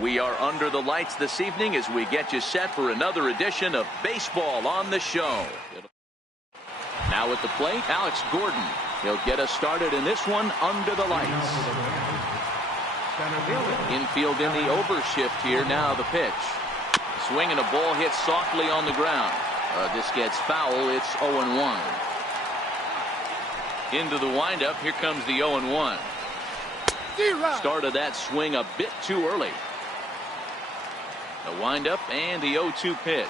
We are under the lights this evening as we get you set for another edition of Baseball on the Show. Now at the plate, Alex Gordon. He'll get us started in this one under the lights. Infield in the overshift here. Now the pitch. Swing and a ball hit softly on the ground. This gets foul. It's 0-1. Into the windup. Here comes the 0-1. Started that swing a bit too early. The windup and the 0-2 pitch.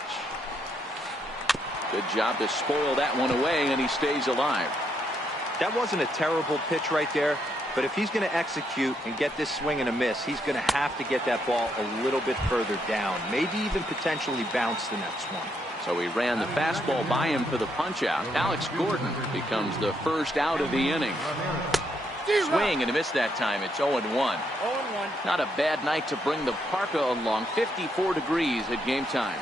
Good job to spoil that one away, and he stays alive. That wasn't a terrible pitch right there, but if he's going to execute and get this swing and a miss, he's going to have to get that ball a little bit further down, maybe even potentially bounce the next one. So he ran the fastball by him for the punch out. Alex Gordon becomes the first out of the inning. Swing and a miss that time. It's 0-1. Not a bad night to bring the parka along. 54 degrees at game time.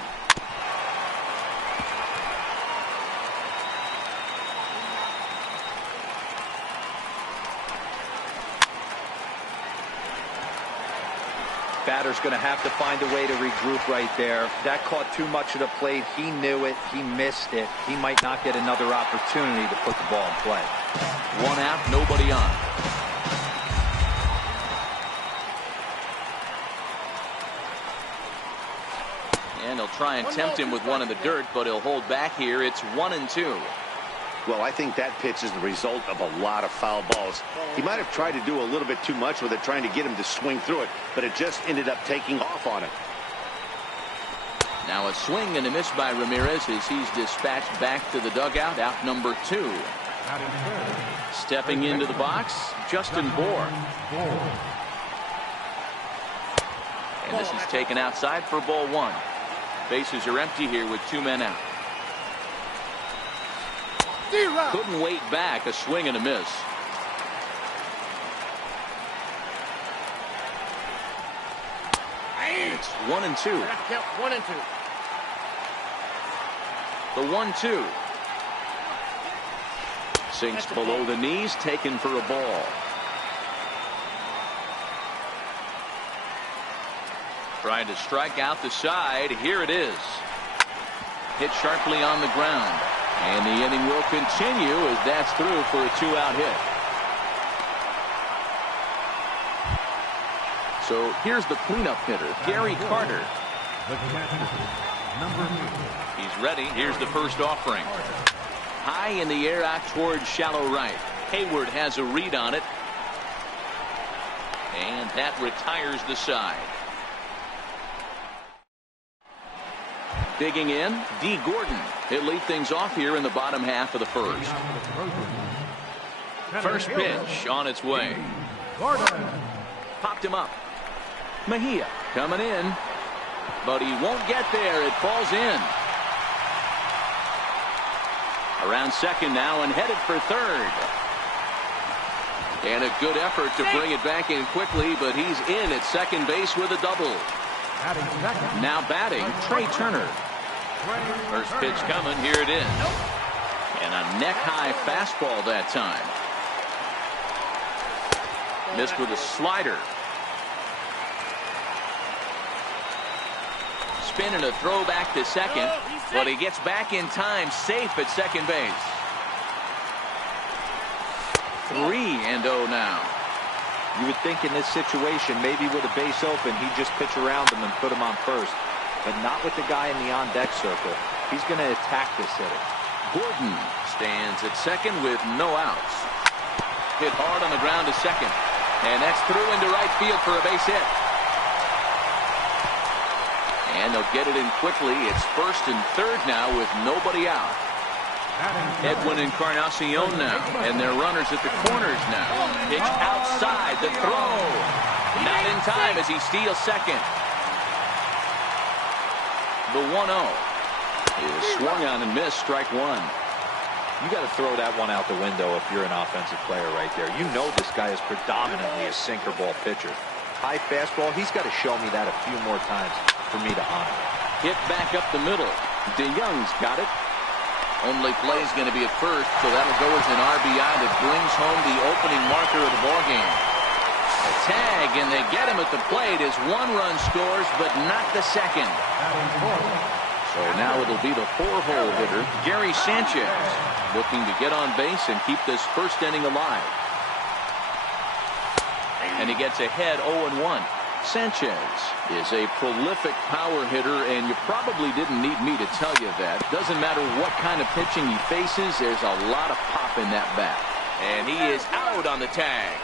Batter's going to have to find a way to regroup right there. That caught too much of the plate. He knew it. He missed it. He might not get another opportunity to put the ball in play. One out, nobody on. And he'll try and tempt him with one in the dirt, but he'll hold back here. It's 1-2. Well, I think that pitch is the result of a lot of foul balls. He might have tried to do a little bit too much with it, trying to get him to swing through it, but it just ended up taking off on him. Now a swing and a miss by Ramirez as he's dispatched back to the dugout. Out number 2. Stepping into the box, Justin Bohr. And this is taken outside for ball 1. Bases are empty here with 2 men out. Couldn't wait back. A swing and a miss. It's 1-2. 1-2. The 1-2. Sinks below the knees, taken for a ball. Trying to strike out the side. Here it is. Hit sharply on the ground. And the inning will continue as that's through for a 2-out hit. So here's the cleanup hitter, Gary Carter. He's ready. Here's the first offering. High in the air out towards shallow right. Hayward has a read on it. And that retires the side. Digging in, D. Gordon. He'll lead things off here in the bottom half of the first. First pitch on its way. Popped him up. Mejia coming in, but he won't get there. It falls in. Around second now and headed for third. And a good effort to bring it back in quickly, but he's in at second base with a double. Now batting, Trey Turner. First pitch coming. Here it is. And a neck-high fastball that time. Missed with a slider. Spin and a throw back to second, but he gets back in time, safe at second base. 3-0 now. You would think in this situation, maybe with a base open, he'd just pitch around him and put him on first. But not with the guy in the on-deck circle. He's going to attack this hitter. Gordon stands at second with no outs. Hit hard on the ground to second. And that's through into right field for a base hit. And they'll get it in quickly. It's first and third now with nobody out. Edwin Encarnacion now. And their runners at the corners now. Pitch outside. The throw. Not in time as he steals second. The 1-0 is swung on and missed. Strike 1. You got to throw that one out the window if you're an offensive player right there. You know this guy is predominantly a sinker ball pitcher. High fastball, he's got to show me that a few more times for me to honor. Hit back up the middle. DeYoung's got it. Only play is going to be at first, so that'll go as an RBI that brings home the opening marker of the ballgame. Tag, and they get him at the plate as one run scores, but not the second. So now it'll be the 4-hole hitter, Gary Sanchez, looking to get on base and keep this first inning alive. And he gets ahead 0-1. Sanchez is a prolific power hitter, and you probably didn't need me to tell you that. Doesn't matter what kind of pitching he faces, there's a lot of pop in that bat. And he is out on the tag.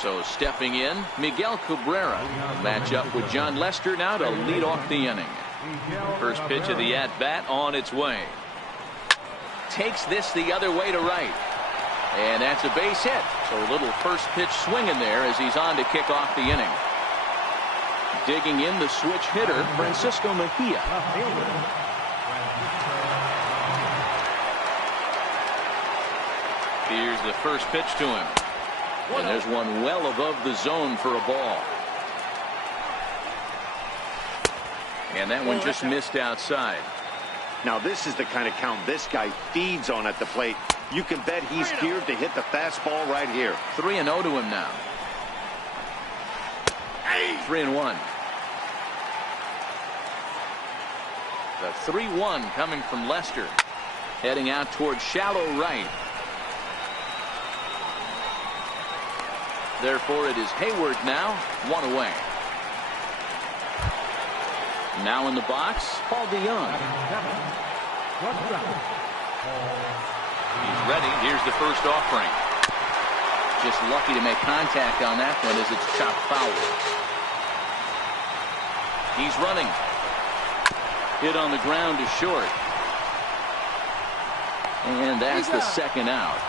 So stepping in, Miguel Cabrera will match up with John Lester now to lead off the inning. First pitch of the at-bat on its way. Takes this the other way to right. And that's a base hit. So a little first pitch swing in there as he's on to kick off the inning. Digging in the switch hitter, Francisco Mejia. Here's the first pitch to him. And there's one well above the zone for a ball. And that one just missed outside. Now this is the kind of count this guy feeds on at the plate. You can bet he's geared to hit the fastball right here. 3-0 to him now. 3-1. The 3-1 coming from Lester. Heading out towards shallow right. Therefore, it is Hayward now, 1 away. Now in the box, Paul DeYoung. He's ready. Here's the first offering. Just lucky to make contact on that one as it's chopped foul. He's running. Hit on the ground to short. And that's the second out.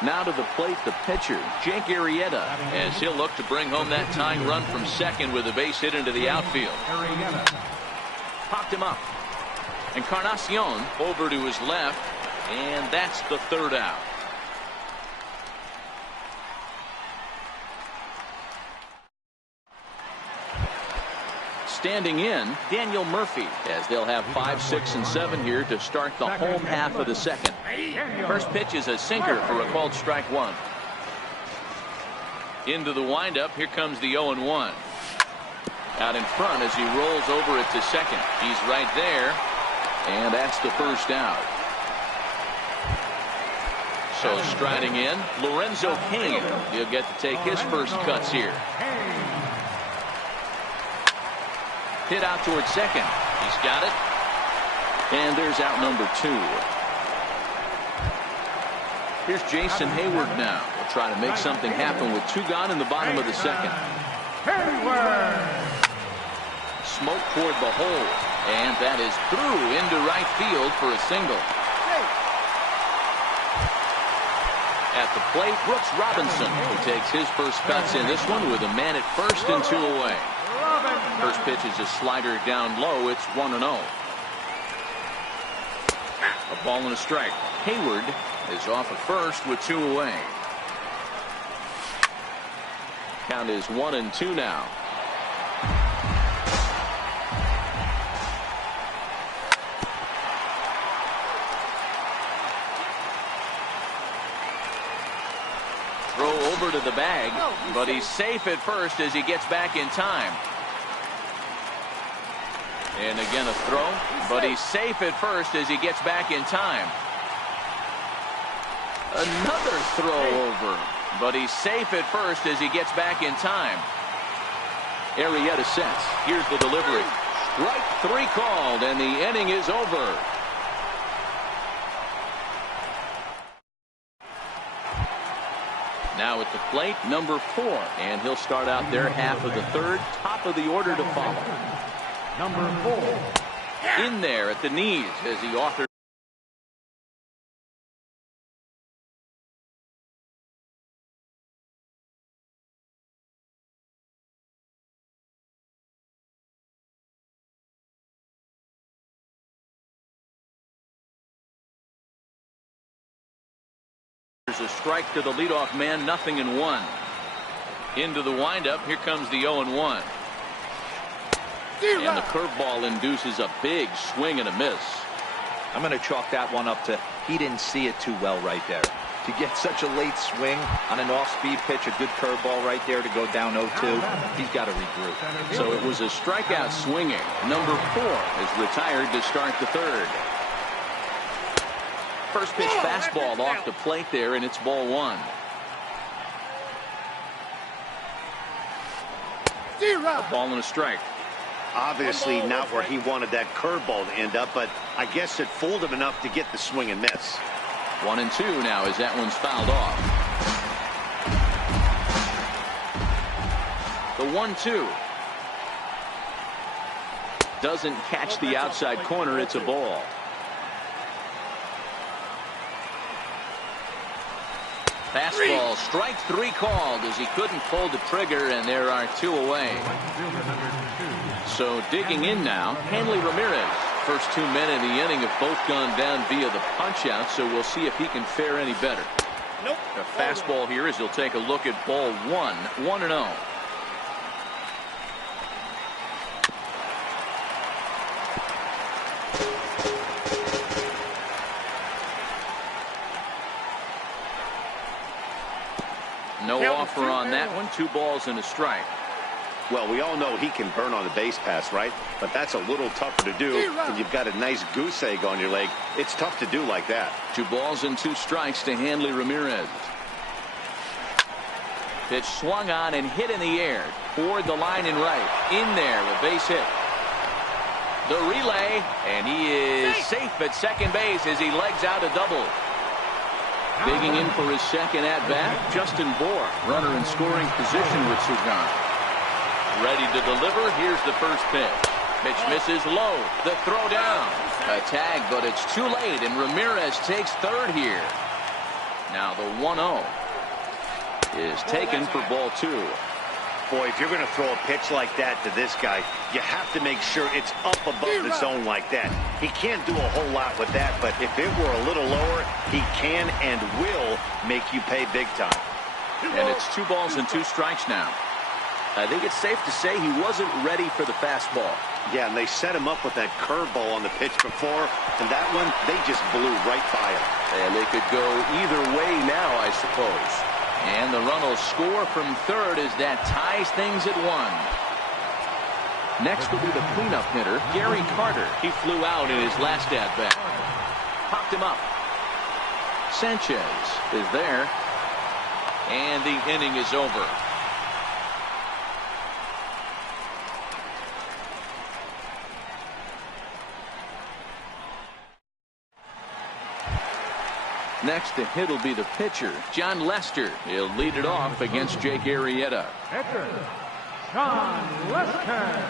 Now to the plate, the pitcher, Jake Arrieta, as he'll look to bring home that tying run from second with a base hit into the outfield. Popped him up. Encarnacion over to his left, and that's the third out. Standing in, Daniel Murphy, as they'll have 5, 6, and 7 here to start the home half of the second. First pitch is a sinker for a called strike one. Into the windup, here comes the 0-1. Out in front as he rolls over it to second. He's right there, and that's the first out. So striding in, Lorenzo Cain. He'll get to take his first cuts here. Hit out towards second. He's got it. And there's out number 2. Here's Jason Hayward now. We'll try to make something happen with 2 gone in the bottom of the second. Smoke toward the hole. And that is through into right field for a single. At the plate, Brooks Robinson, who takes his first cuts in this one with a man at first and 2 away. First pitch is a slider down low. It's 1-0. A ball and a strike. Hayward is off at first with 2 away. Count is 1-2 now. Throw over to the bag, but he's safe at first as he gets back in time. And again a throw, but he's safe at first as he gets back in time. Another throw over, but he's safe at first as he gets back in time. Arrieta sets. Here's the delivery. Strike 3 called, and the inning is over. Now at the plate, number 4, and he'll start out their half of the third, top of the order to follow. Number 4. In there at the knees as he authored. There's a strike to the leadoff man, 0-1. Into the windup, here comes the 0-1. And the curveball induces a big swing and a miss. I'm going to chalk that one up to he didn't see it too well right there. To get such a late swing on an off-speed pitch, a good curveball right there to go down 0-2, he's got to regroup. So it was a strikeout swinging. Number 4 is retired to start the third. First pitch fastball off the plate there, and it's ball 1. A ball and a strike. Obviously not where he wanted that curveball to end up, but I guess it fooled him enough to get the swing and miss. 1-2 now as that one's fouled off. The 1-2 doesn't catch the outside corner. It's a ball. Fastball, strike 3 called as he couldn't pull the trigger, and there are 2 away. So digging in now, Hanley Ramirez. First 2 men in the inning have both gone down via the punch-out, so we'll see if he can fare any better. The fastball here as he'll take a look at ball 1, 1-0. No offer on that one. 2 balls and a strike. Well, we all know he can burn on the base pass, right? But that's a little tougher to do when you've got a nice goose egg on your leg. It's tough to do like that. 2 balls and 2 strikes to Hanley Ramirez. Pitch swung on and hit in the air toward the line and right. In there, a base hit. The relay, and he is safe at second base as he legs out a double. Digging in for his second at-bat, Justin Bour, runner in scoring position with Sugan. Ready to deliver. Here's the first pitch. Pitch misses low. The throw down. A tag, but it's too late, and Ramirez takes third here. Now the 1-0 is taken for ball 2. Boy, if you're going to throw a pitch like that to this guy, you have to make sure it's up above the zone like that. He can't do a whole lot with that, but if it were a little lower, he can and will make you pay big time. And it's 2 balls and 2 strikes now. I think it's safe to say he wasn't ready for the fastball. Yeah, and they set him up with that curveball on the pitch before, and that one, they just blew right by him. And they could go either way now, I suppose. And the run will score from third as that ties things at 1. Next will be the cleanup hitter, Gary Carter. He flew out in his last at-bat. Popped him up. Sanchez is there. And the inning is over. Next to hit will be the pitcher, John Lester. He'll lead it off against Jake Arrieta. John Lester.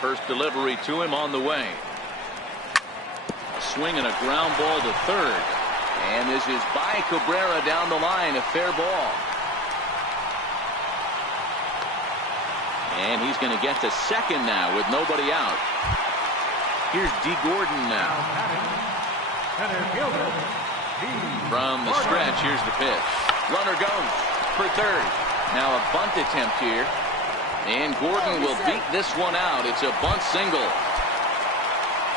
First delivery to him on the way. A swing and a ground ball to third. And this is by Cabrera down the line, a fair ball. And he's going to get to second now with nobody out. Here's D. Gordon now. From the stretch, here's the pitch. Runner goes for third. Now a bunt attempt here. And Gordon will beat this one out. It's a bunt single.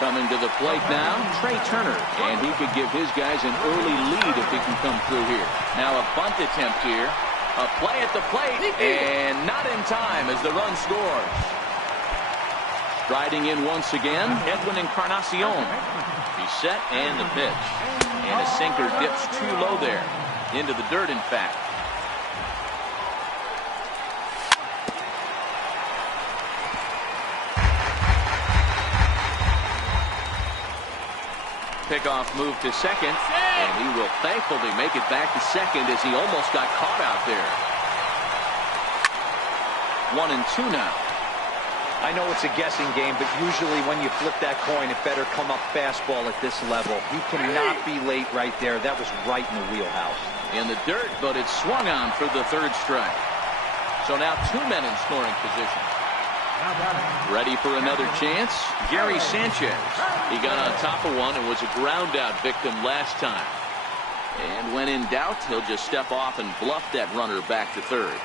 Coming to the plate now, Trey Turner. And he could give his guys an early lead if he can come through here. Now a bunt attempt here. A play at the plate. And not in time as the run scores. Striding in once again, Edwin Encarnacion. He's set and the pitch. And a sinker dips too low there. Into the dirt, in fact. Pickoff move to second. And he will thankfully make it back to second as he almost got caught out there. 1-2 now. I know it's a guessing game, but usually when you flip that coin, it better come up fastball at this level. He cannot be late right there. That was right in the wheelhouse. In the dirt, but it's swung on for the third strike. So now 2 men in scoring position. Ready for another chance? Gary Sanchez. He got on top of one and was a ground out victim last time. And when in doubt, he'll just step off and bluff that runner back to third.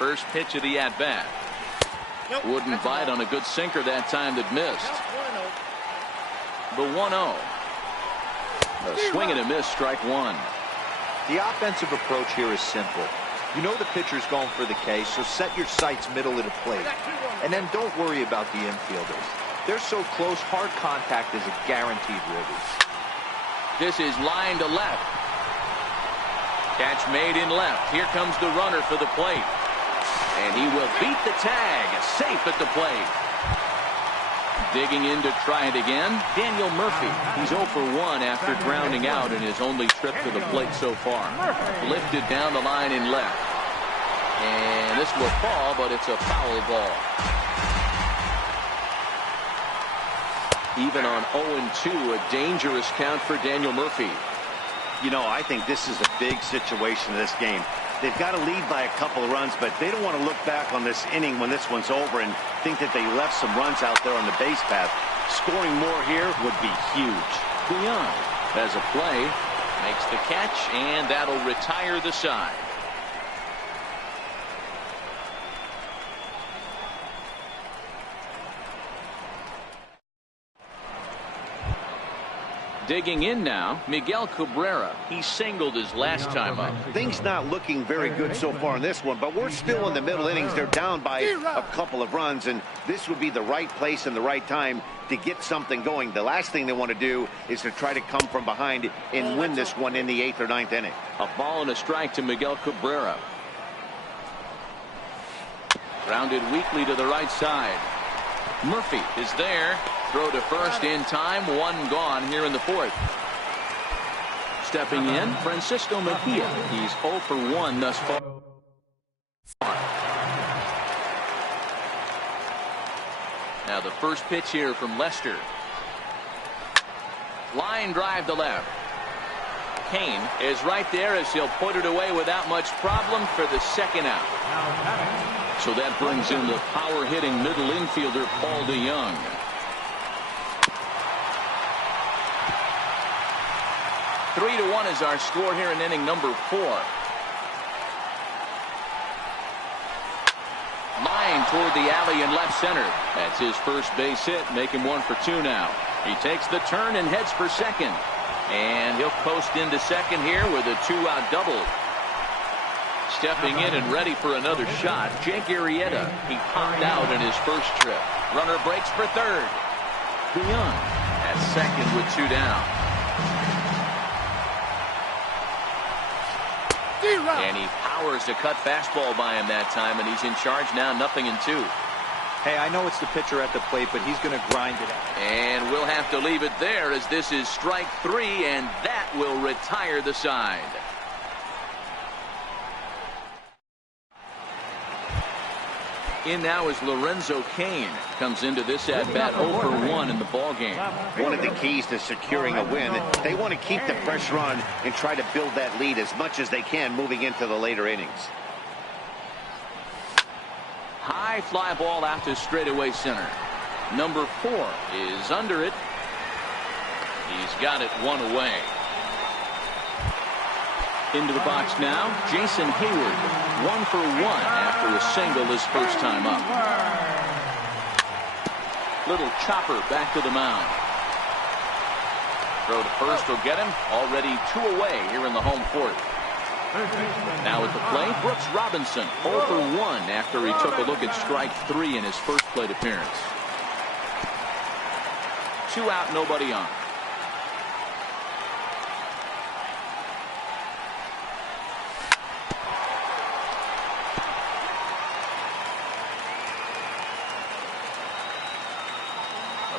First pitch of the at-bat. Wouldn't bite on a good sinker that time that missed. The 1-0. A swing and a miss, strike one. The offensive approach here is simple. You know the pitcher's going for the K, so set your sights middle of the plate. And then don't worry about the infielders. They're so close, hard contact is a guaranteed ribby. This is line to left. Catch made in left. Here comes the runner for the plate. And he will beat the tag. Safe at the plate. Digging in to try it again, Daniel Murphy. He's 0 for 1 after grounding out in his only trip to the plate so far. Lifted down the line in left. And this will fall, but it's a foul ball. Even on 0-2, a dangerous count for Daniel Murphy. You know, I think this is a big situation in this game. They've got to lead by a couple of runs, but they don't want to look back on this inning when this one's over and think that they left some runs out there on the base path. Scoring more here would be huge. Beyond has a play, makes the catch, and that'll retire the side. Digging in now, Miguel Cabrera. He singled his last time up. Things not looking very good so far in this one, but we're still in the middle innings. They're down by a couple of runs, and this would be the right place and the right time to get something going. The last thing they want to do is to try to come from behind and win this one in the 8th or 9th inning. A ball and a strike to Miguel Cabrera. Grounded weakly to the right side. Murphy is there. Throw to first in time. One gone here in the 4th. Stepping in, Francisco Mejia. He's 0 for 1 thus far. Now the first pitch here from Lester. Line drive to left. Kane is right there as he'll put it away without much problem for the second out. So that brings in the power-hitting middle infielder, Paul DeYoung. 3-1 is our score here in inning number 4. Line toward the alley in left center. That's his first base hit. Make him 1 for 2 now. He takes the turn and heads for second. And he'll coast into second here with a 2-out double. Stepping in and ready for another shot, Jake Arrieta. He popped out in his first trip. Runner breaks for third. DeYoung at second with 2 down. And he powers a cut fastball by him that time, and he's in charge now, 0-2. Hey, I know it's the pitcher at the plate, but he's going to grind it out. And we'll have to leave it there as this is strike 3, and that will retire the side. In now is Lorenzo Cain. Comes into this at-bat 0 for 1 in the ballgame. One of the keys to securing a win, they want to keep the fresh run and try to build that lead as much as they can moving into the later innings. High fly ball out to straightaway center. Number 4 is under it. He's got it 1 away. Into the box now, Jason Hayward. 1 for 1 after a single his first time up. Little chopper back to the mound. Throw to first will get him. Already 2 away here in the home 4th. Now at the plate, Brooks Robinson. 0 for 1 after he took a look at strike 3 in his first plate appearance. 2 out, nobody on.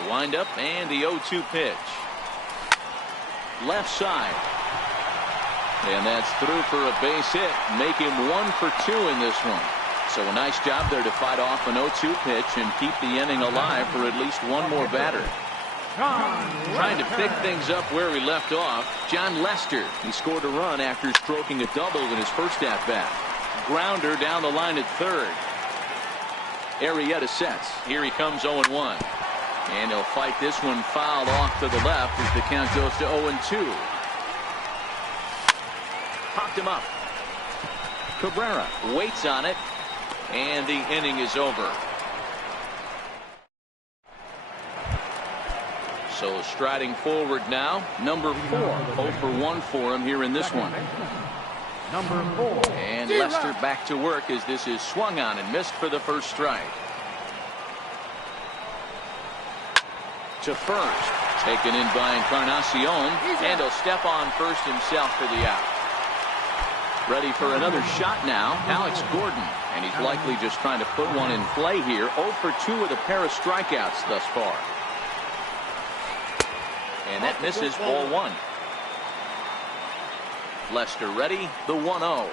Wind up and the 0-2 pitch. Left side. And that's through for a base hit. Make him 1 for 2 in this one. So a nice job there to fight off an 0-2 pitch and keep the inning alive for at least one more batter. Trying to pick things up where he left off, John Lester. He scored a run after stroking a double in his first at-bat. Grounder down the line at third. Arrieta sets. Here he comes 0-1. And he'll fight this one fouled off to the left as the count goes to 0-2. Popped him up. Cabrera waits on it. And the inning is over. So striding forward now, number 4. 0 for 1 for him here in this one. Number 4. And Lester back to work as this is swung on and missed for the first strike. To first. Taken in by Encarnacion. And he'll step on first himself for the out. Ready for another shot now, Alex Gordon. And he's likely just trying to put one in play here. 0 for 2 with a pair of strikeouts thus far. And that misses, ball 1. Lester ready, the 1-0.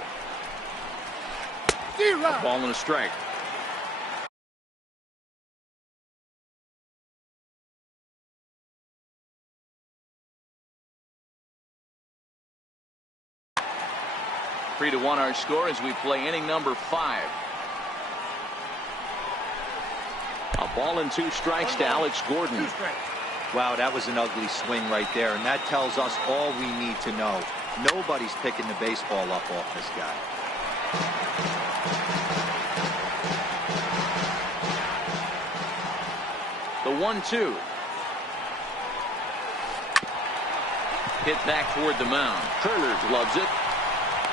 A ball and a strike. 3-1 our score as we play inning number 5. A ball and 2 strikes to Alex Gordon. Wow, that was an ugly swing right there, and that tells us all we need to know. Nobody's picking the baseball up off this guy. The 1-2. Hit back toward the mound. Turner gloves it.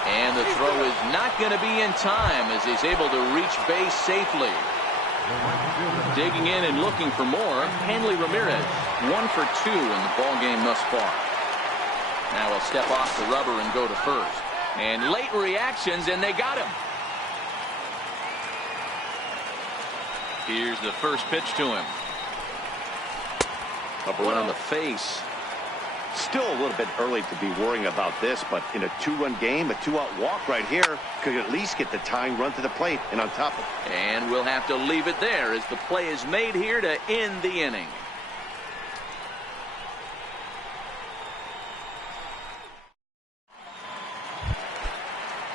And the throw is not going to be in time as he's able to reach base safely. Digging in and looking for more, Hanley Ramirez. 1 for 2 in the ball game thus far. Now he'll step off the rubber and go to first. And late reactions, and they got him. Here's the first pitch to him. Up around the face. Still a little bit early to be worrying about this, but in a 2-run game, a 2-out walk right here could at least get the tying run to the plate and on top of it. And we'll have to leave it there as the play is made here to end the inning.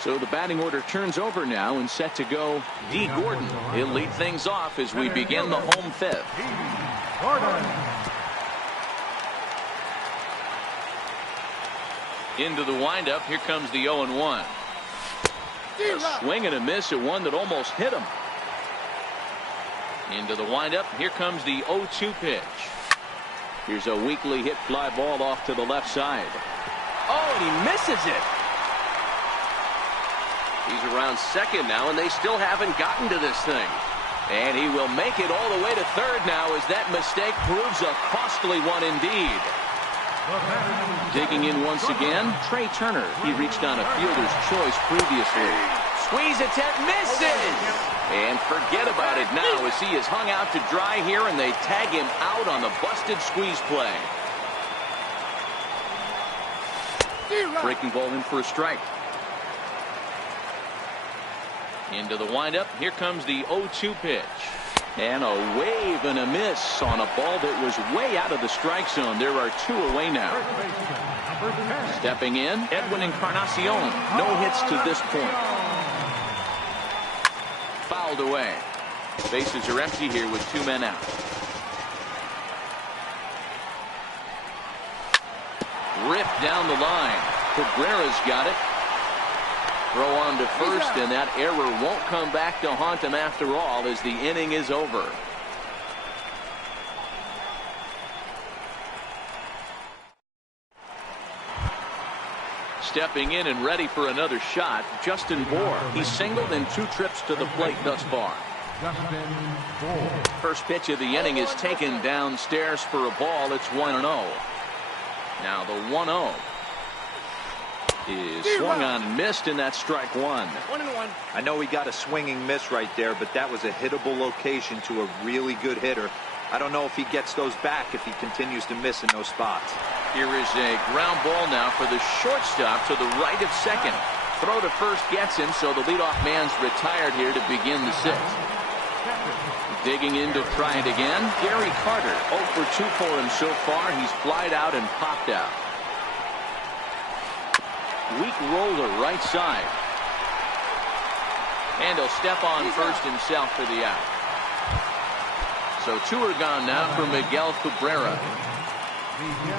So the batting order turns over now and set to go D. Gordon. He'll lead things off as we begin the home 5th. Into the windup. Here comes the 0-1. A swing and a miss at one that almost hit him. Into the windup. Here comes the 0-2 pitch. Here's a weakly hit fly ball off to the left side. Oh, and he misses it. He's around second now, and they still haven't gotten to this thing. And he will make it all the way to third now as that mistake proves a costly one indeed. Digging in once again, Trey Turner. He reached on a fielder's choice previously. Squeeze attempt, misses! And forget about it now as he is hung out to dry here, and they tag him out on the busted squeeze play. Breaking ball in for a strike. Into the windup. Here comes the 0-2 pitch. And a wave and a miss on a ball that was way out of the strike zone. There are 2 away now. Stepping in, Edwin Encarnacion. No hits to this point. Fouled away. Bases are empty here with 2 men out. Ripped down the line. Cabrera's got it. Throw on to first, and that error won't come back to haunt him after all as the inning is over. Stepping in and ready for another shot, Justin Bour. He's singled in 2 trips to the plate thus far. First pitch of the inning is taken downstairs for a ball. It's 1-0. Now the 1-0. Is swung on and missed, and that's strike 1. I know he got a swinging miss right there, but that was a hittable location to a really good hitter. I don't know if he gets those back if he continues to miss in those spots. Here is a ground ball now for the shortstop to the right of second. Throw to first gets him, so the leadoff man's retired here to begin the 6th. Digging in to try it again, Gary Carter. 0 for 2 for him so far. He's flied out and popped out. Weak roller right side. And he'll step on first himself for the out. So 2 are gone now for Miguel Cabrera.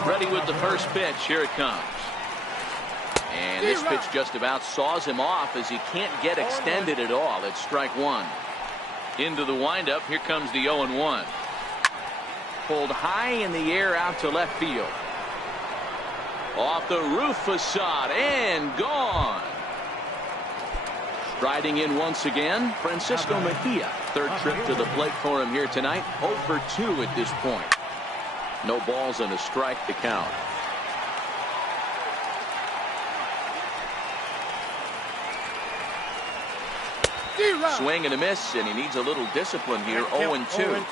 Ready with the first pitch. Here it comes. And this pitch just about saws him off as he can't get extended at all. It's strike one. Into the windup. Here comes the 0-1. Pulled high in the air out to left field. Off the roof facade and gone. Striding in once again, Francisco Mejia. Third trip to the plate for him here tonight. 0 for 2 at this point. No balls and a strike to count. Swing and a miss, and he needs a little discipline here. 0-2.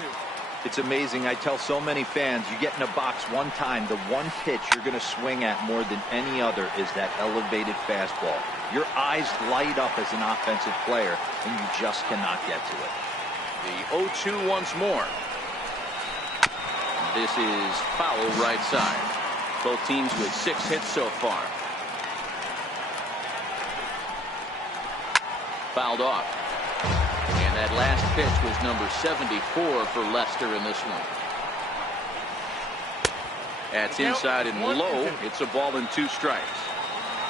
It's amazing. I tell so many fans, you get in a box one time, the one pitch you're going to swing at more than any other is that elevated fastball. Your eyes light up as an offensive player, and you just cannot get to it. The 0-2 once more. This is foul right side. Both teams with 6 hits so far. Fouled off. And that last pitch was number 74 for Lester in this one. That's inside and low. It's a ball and 2 strikes.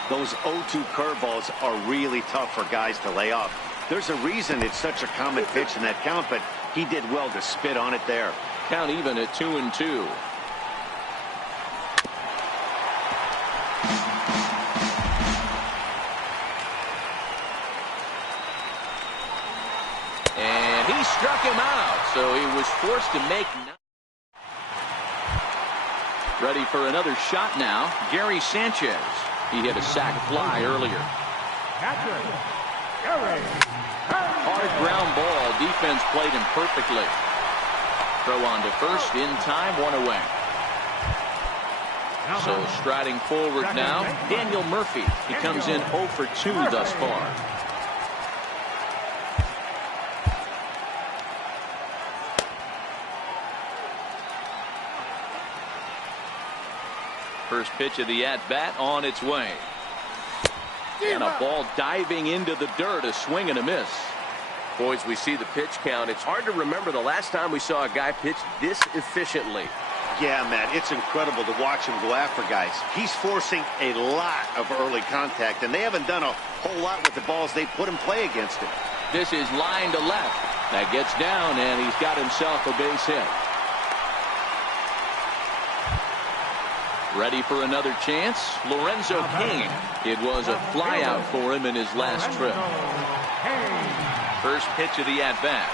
Those 0-2 curveballs are really tough for guys to lay off. There's a reason it's such a common pitch in that count, but he did well to spit on it there. Count even at 2-2. And he struck him out, so he was forced to make. Ready for another shot now. Gary Sanchez. He hit a sac fly earlier. Hard ground ball. Defense played him perfectly. Throw on to first in time, 1 away. So striding forward now, Daniel Murphy. He comes in 0 for 2 thus far. First pitch of the at-bat on its way. And a ball diving into the dirt, a swing and a miss. Boys, we see the pitch count. It's hard to remember the last time we saw a guy pitch this efficiently. Yeah, Matt, it's incredible to watch him go after guys. He's forcing a lot of early contact, and they haven't done a whole lot with the balls they put in play against him. This is line to left. That gets down, and he's got himself a base hit. Ready for another chance? Lorenzo King. It was a flyout for him in his last trip. First pitch of the at-bat.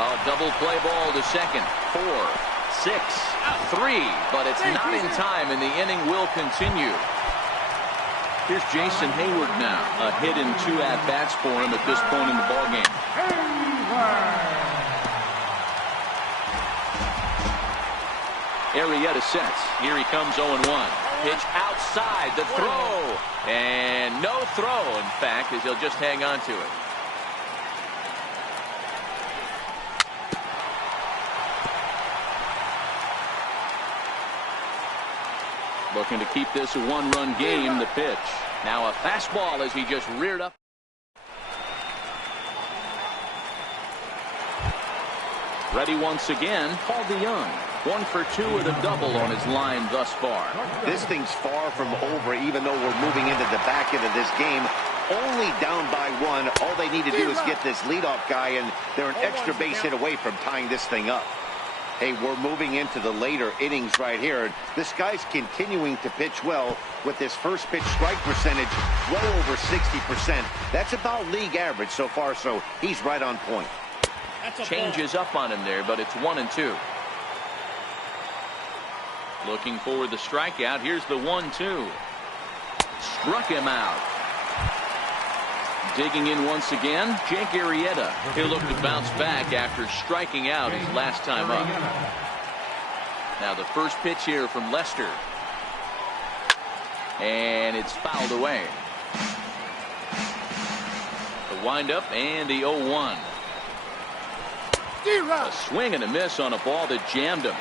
A double play ball to second. 4, 6, 3. But it's not in time, and the inning will continue. Here's Jason Hayward now. A hit in 2 at-bats for him at this point in the ballgame. Arrieta sets. Here he comes 0-1. Pitch outside the throw. And no throw, in fact, as he'll just hang on to it. Looking to keep this a 1-run game. The pitch. Now a fastball as he just reared up. Ready once again, Paul DeYoung. 1 for 2 with a double on his line thus far. This thing's far from over, even though we're moving into the back end of this game. Only down by 1. All they need to do is get this leadoff guy, and they're an extra base hit away from tying this thing up. Hey, we're moving into the later innings right here. This guy's continuing to pitch well with this first pitch strike percentage well over 60%. That's about league average so far, so he's right on point. Changes up on him there, but it's 1-2. Looking for the strikeout. Here's the 1-2. Struck him out. Digging in once again, Jake Arrieta. He'll look to bounce back after striking out his last time up. Now the first pitch here from Lester. And it's fouled away. The windup and the 0-1. A swing and a miss on a ball that jammed him.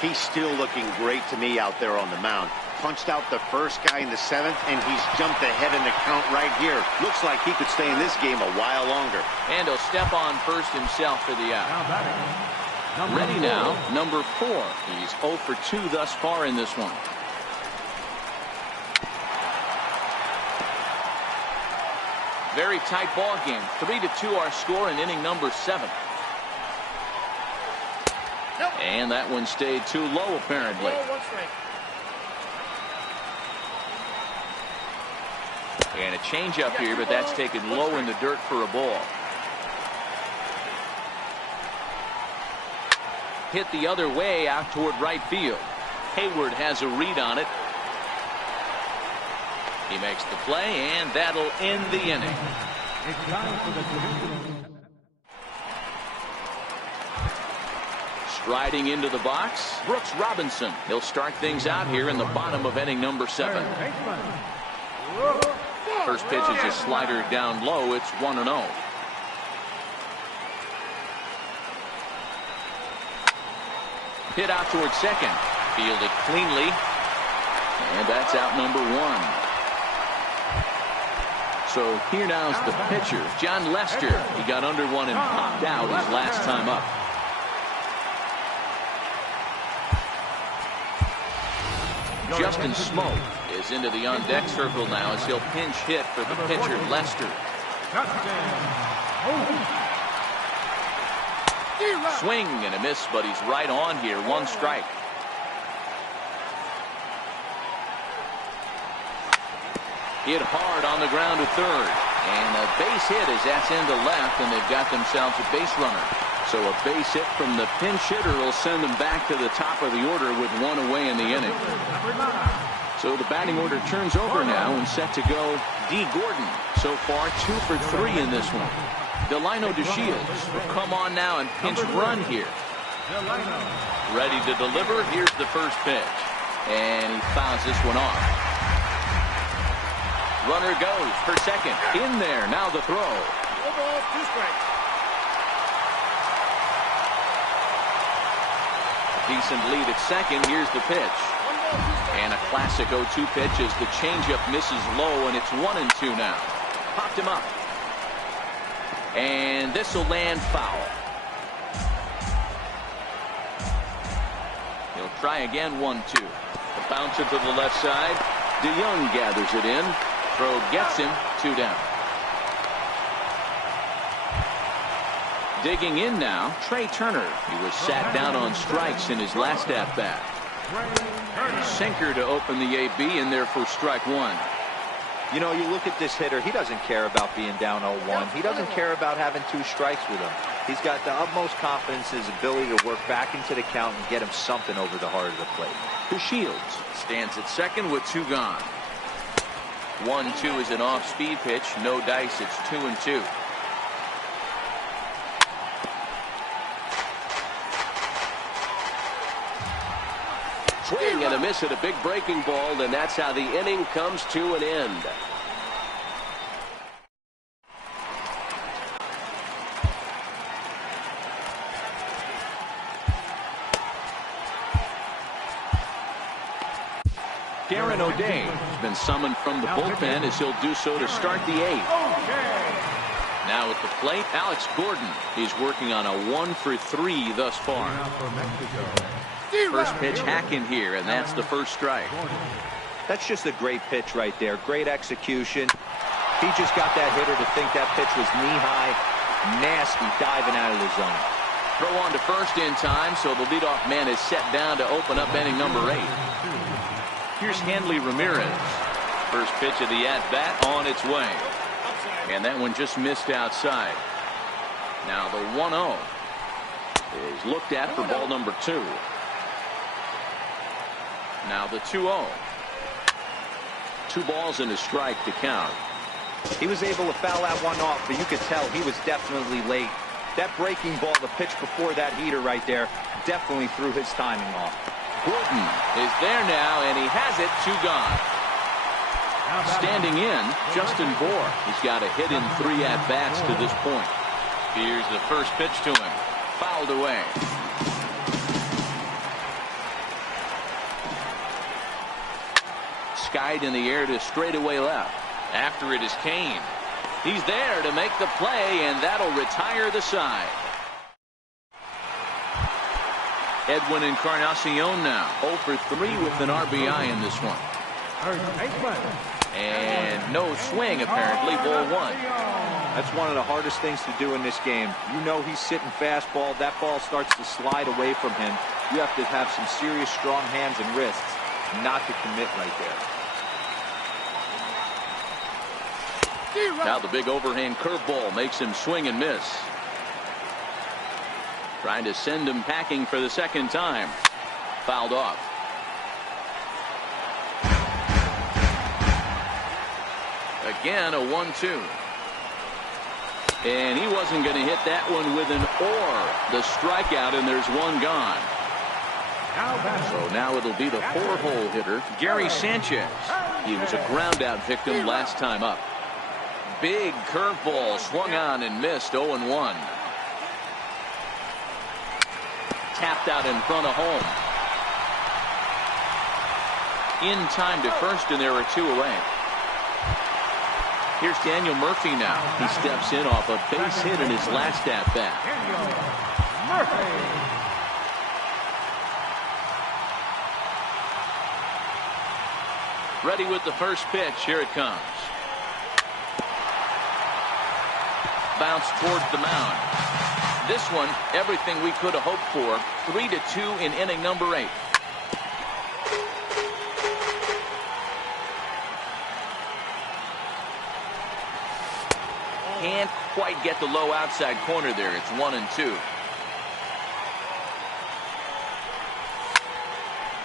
He's still looking great to me out there on the mound. Punched out the first guy in the 7th, and he's jumped ahead in the count right here. Looks like he could stay in this game a while longer. And he'll step on first himself for the out. Ready now, number 4. He's 0 for 2 thus far in this one. Very tight ball game. 3-2 our score in inning number 7. And that one stayed too low, apparently. And a changeup here, but that's taken low in the dirt for a ball. Hit the other way out toward right field. Hayward has a read on it. He makes the play, and that'll end the inning. Striding into the box, Brooks Robinson. He'll start things out here in the bottom of inning number 7. First pitch is a slider down low. It's 1-0. Hit out towards second. Fielded cleanly. And that's out number 1. So here now's the pitcher, John Lester. He got under one and popped out his last time up. Justin Smoke is into the on-deck circle now as he'll pinch hit for the pitcher, Lester. Swing and a miss, but he's right on here. 1 strike. Hit hard on the ground to third. And a base hit as that's into left, and they've got themselves a base runner. So a base hit from the pinch hitter will send them back to the top of the order with 1 away in the inning. So the batting order turns over now and set to go D. Gordon. So far 2 for 3 in this one. Delino DeShields will come on now and pinch run here. Ready to deliver. Here's the first pitch. And he fouls this one off. Runner goes for second. In there. Now the throw. 2 strikes. Decent lead at second. Here's the pitch. And a classic 0-2 pitch as the changeup misses low, and it's 1-2 now. Popped him up. And this will land foul. He'll try again. 1-2. The bouncer to the left side. DeYoung gathers it in. Throw gets him. 2 down. Digging in now, Trey Turner. He was sat down on strikes in his last at-bat. Sinker to open the AB in there for strike 1. You know, you look at this hitter, he doesn't care about being down 0-1. He doesn't care about having 2 strikes with him. He's got the utmost confidence in his ability to work back into the count and get him something over the heart of the plate. DeShields stands at second with 2 gone. 1-2 is an off-speed pitch. No dice. It's 2-2. Swing and a miss at a big breaking ball, and that's how the inning comes to an end. Darren O'Day has been summoned from the bullpen as he'll do so to start the 8th. Now at the plate, Alex Gordon. He's working on a 1 for 3 thus far. First pitch hacking here, and that's the first strike. That's just a great pitch right there. Great execution. He just got that hitter to think that pitch was knee-high. Nasty diving out of the zone. Throw on to first in time, so the leadoff man is set down to open up inning number 8. Here's Hanley Ramirez. First pitch of the at-bat on its way. And that one just missed outside. Now the 1-0 is looked at for ball number 2. Now the 2-0. 2 balls and a strike to count. He was able to foul that one off, but you could tell he was definitely late. That breaking ball, the pitch before that heater right there, definitely threw his timing off. Gordon is there now, and he has it. 2 gone. Standing in, Justin Bohr. He's got a hit in 3 at-bats to this point. Here's the first pitch to him. Fouled away. Skied in the air to straightaway left. After it is Kane. He's there to make the play, and that'll retire the side. Edwin Encarnacion now 0 for 3 with an RBI in this one. And no swing, apparently. Ball one. That's one of the hardest things to do in this game. You know he's sitting fastball. That ball starts to slide away from him. You have to have some serious strong hands and wrists not to commit right there. Now the big overhand curveball makes him swing and miss. Trying to send him packing for the second time. Fouled off. Again, a 1-2. And he wasn't going to hit that one with an or. The strikeout, and there's one gone. So now it'll be the 4-hole hitter, Gary Sanchez. He was a ground-out victim last time up. Big curveball swung on and missed. 0-1. Tapped out in front of home. In time to first, and there are 2 away. Here's Daniel Murphy now. He steps in off a base hit in his last at-bat. Ready with the first pitch. Here it comes. Bounce towards the mound. This one, everything we could have hoped for. 3-2 in inning number 8. Can't quite get the low outside corner there. It's 1-2.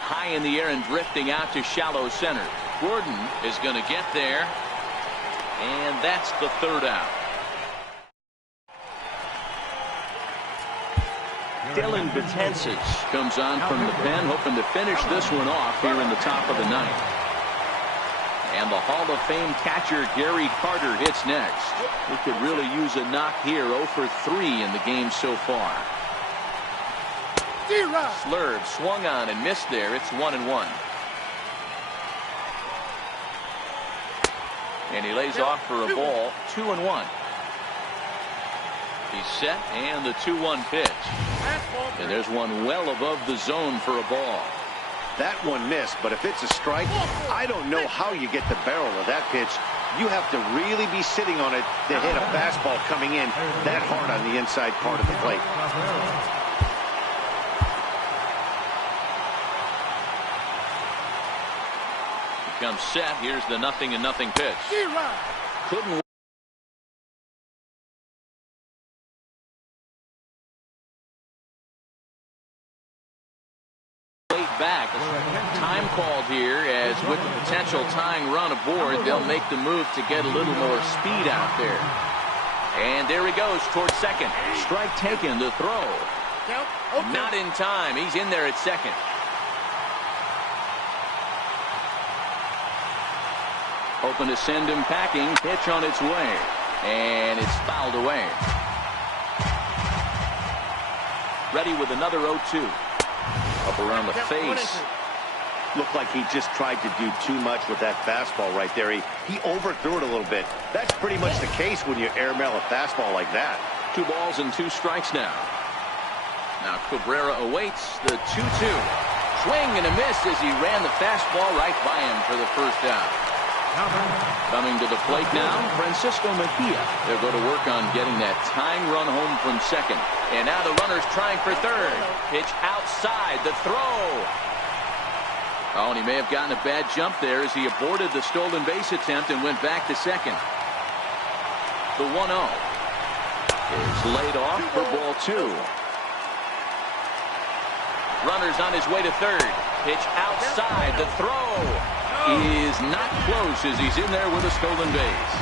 High in the air and drifting out to shallow center. Gordon is going to get there. And that's the 3rd out. Dylan Betances comes on from the pen, hoping to finish this one off here in the top of the 9th. And the Hall of Fame catcher Gary Carter hits next. He could really use a knock here. 0 for 3 in the game so far. Slurve swung on and missed there. It's 1-1. And he lays off for a ball. 2-1. He's set, and the 2-1 pitch. And there's one well above the zone for a ball. That one missed, but if it's a strike, I don't know how you get the barrel of that pitch. You have to really be sitting on it to hit a fastball coming in that hard on the inside part of the plate. Becomes set. Here's the 0-0 pitch. Couldn't back. Time called here, as with the potential tying run aboard, they'll make the move to get a little more speed out there. And there he goes towards second. Strike taken. The throw. Not in time. He's in there at second. Hoping to send him packing. Pitch on its way. And it's fouled away. Ready with another 0-2. Up around the face. Looked like he just tried to do too much with that fastball right there. He overthrew it a little bit. That's pretty much the case when you airmail a fastball like that. 2 balls and 2 strikes now. Now Cabrera awaits the 2-2. Swing and a miss as he ran the fastball right by him for the first out. Coming to the plate now, Francisco Mejia. They'll go to work on getting that tying run home from second. And now the runner's trying for third. Pitch outside, the throw. Oh, and he may have gotten a bad jump there as he aborted the stolen base attempt and went back to second. The 1-0 is laid off for ball 2. Runner's on his way to third. Pitch outside, the throw is not close as he's in there with a stolen base.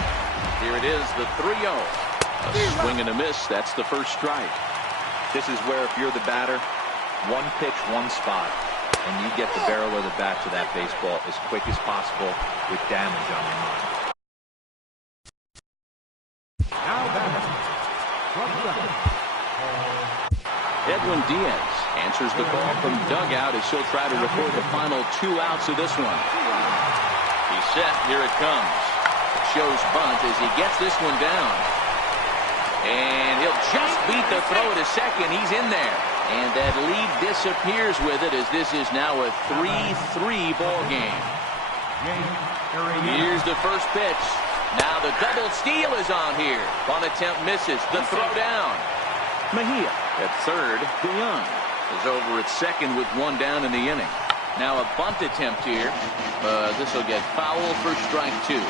Here it is, the 3-0. A swing and a miss. That's the first strike. This is where, if you're the batter, one pitch, one spot, and you get the barrel of the bat to that baseball as quick as possible with damage on your mind. Edwin Diaz answers the call from dugout as he'll try to record the final 2 outs of this one. He's set. Here it comes. Shows bunt as he gets this one down. And he'll just beat the throw to second. He's in there. And that lead disappears with it, as this is now a 3-3 ball game. Here's the first pitch. Now the double steal is on here. On attempt misses. The throw down. Mejia at third. DeYoung is over at second with one down in the inning. Now a bunt attempt here. This will get foul for strike two.